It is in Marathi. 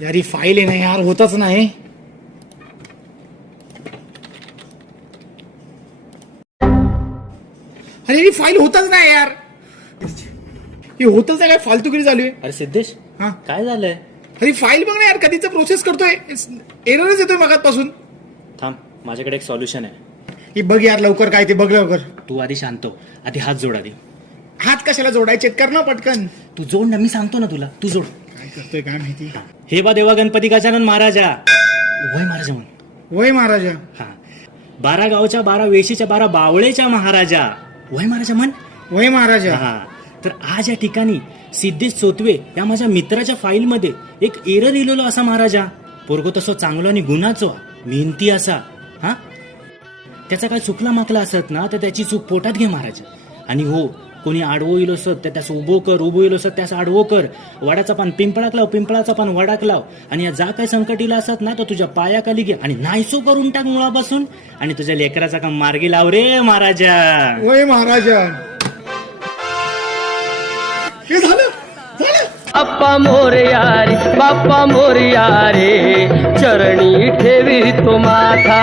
यार ही फाईल आहे ना यार, होतच नाही. अरे ही फाईल होतच नाही यार, हे होतच नाही. काय फालतूगिरी चालू आहे. अरे सिद्धेश, हा काय झालंय? अरे फाईल बघ ना यार, कधीच प्रोसेस करतोय, एररच येतोय मगातपासून. थांब, माझ्याकडे एक सॉल्युशन आहे. ही बघ यार लवकर, काय ते बघ लवकर. तू आधी शांत हो, आधी हात जोड आधी. हात कशाला जोडायचे, कर ना पटकन. तू जोड ना, मी सांगतो ना तुला, तू जोड. काय करतोय काय माहिती. हे बा देवा गणपती गजानन महाराजा, वय महाराजा म्हण. वय महाराजा. हा, 12 गावच्या 12 वेशीच्या 12 बावळेच्या महाराजा, वय महाराजा म्हण. वय महाराजा. हा, तर आज या ठिकाणी सिद्धेश चोतवे या माझ्या मित्राच्या फाईलमध्ये एक एरर लिहिलेलो असा महाराजा. पोरगो तसं चांगलं आणि गुणाचं मेहनती असा. हा, त्याचा काय चुकला माकला असत ना, तर त्याची चूक पोटात घे महाराजा. आणि हो, कोणी आडवो येलो असत तर त्यास उभो कर, उभो येलो असत त्यास आडवो कर. वडाचा पान पिंपळाक लाव, पिंपळाचा पान वडाक लाव. आणि या जा काय संकटीला असत ना, तर तुझ्या पायाखाली घे आणि नाहीसो करून टाक मुळापासून. आणि तुझ्या लेकराचा काम मार्गी लाव रे महाराजा. वय महाराजा. हे झालं झालं. अप्पा मोरया रे, बाप्पा मोरया रे, चरणी ठेवी तो माथा.